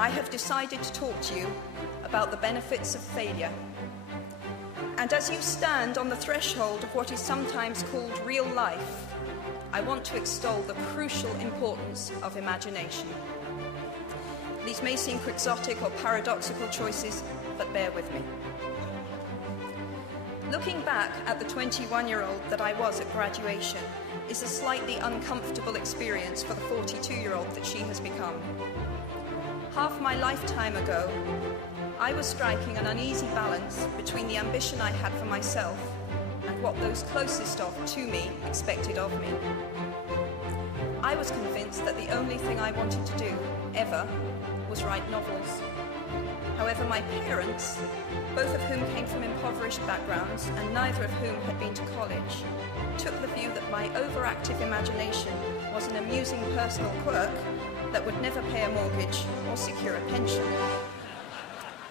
I have decided to talk to you about the benefits of failure. And as you stand on the threshold of what is sometimes called real life, I want to extol the crucial importance of imagination. These may seem quixotic or paradoxical choices, but bear with me. Looking back at the 21-year-old that I was at graduation is a slightly uncomfortable experience for the 42-year-old that she has become. Half my lifetime ago, I was striking an uneasy balance between the ambition I had for myself and what those closest to me expected of me. I was convinced that the only thing I wanted to do, ever, was write novels. However, my parents, both of whom came from impoverished backgrounds and neither of whom had been to college, took the view that my overactive imagination was an amusing personal quirk that would never pay a mortgage or secure a pension.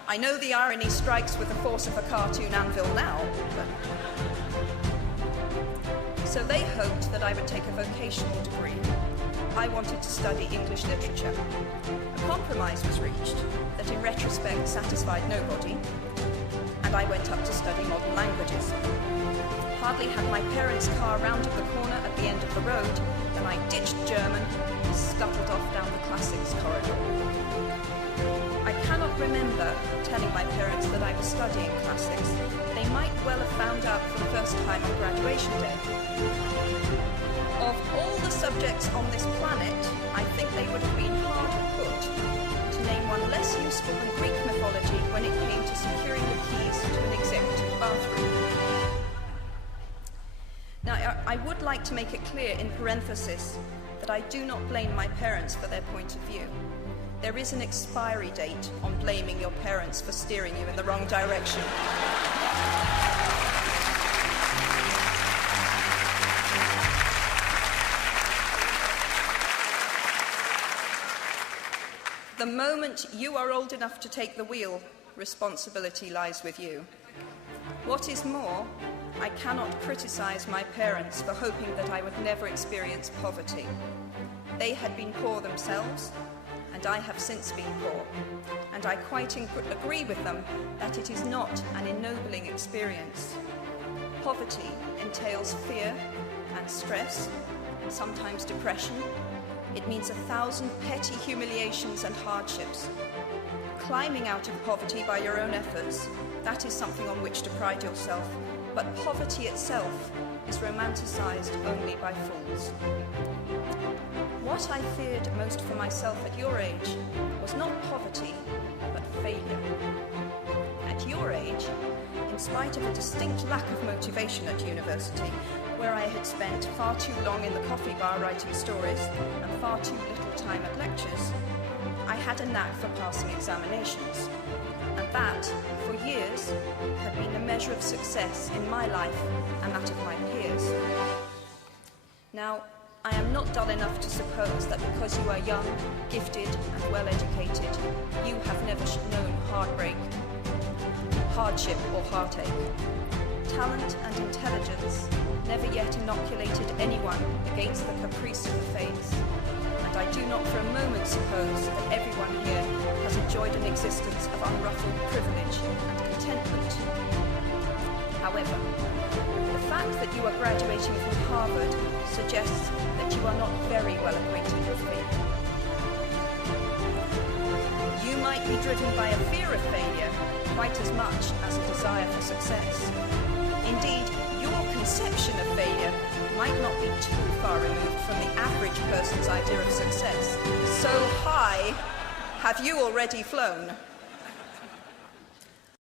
I know the irony strikes with the force of a cartoon anvil now, but... So they hoped that I would take a vocational degree. I wanted to study English literature. A compromise was reached that in retrospect satisfied nobody, and I went up to study modern languages. Hardly had my parents' car rounded the corner at the end of the road than I ditched German and scuttled off down the classics corridor. I cannot remember telling my parents that I was studying classics. They might well have found out for the first time on graduation day. Of all the subjects on this planet, I think they would have been hard put to name one less useful than Greek mythology when it came to securing the keys to an executive bathroom. Now, I would like to make it clear in parenthesis that I do not blame my parents for their point of view. There is an expiry date on blaming your parents for steering you in the wrong direction. The moment you are old enough to take the wheel, responsibility lies with you. What is more, I cannot criticize my parents for hoping that I would never experience poverty. They had been poor themselves, and I have since been poor, and I quite agree with them that it is not an ennobling experience. Poverty entails fear and stress, and sometimes depression. It means 1,000 petty humiliations and hardships. Climbing out of poverty by your own efforts, that is something on which to pride yourself, but poverty itself is romanticized only by fools. What I feared most for myself at your age was not poverty, but failure. At your age, in spite of a distinct lack of motivation at university, where I had spent far too long in the coffee bar writing stories and far too little time at lectures, I had a knack for passing examinations. And that, for years, had been the measure of success in my life and that of my peers. Now, I am not dull enough to suppose that because you are young, gifted, and well-educated, you have never known heartbreak, hardship, or heartache. Talent and intelligence never yet inoculated anyone against the caprice of the fates, and I do not for a moment suppose that everyone here has enjoyed an existence of unruffled privilege and contentment. However, the fact that you are graduating from Harvard suggests that you are not very well acquainted with failure. You might be driven by a fear of failure quite as much as a desire for success. Indeed, your conception of failure might not be too far removed from the average person's idea of success. So high have you already flown.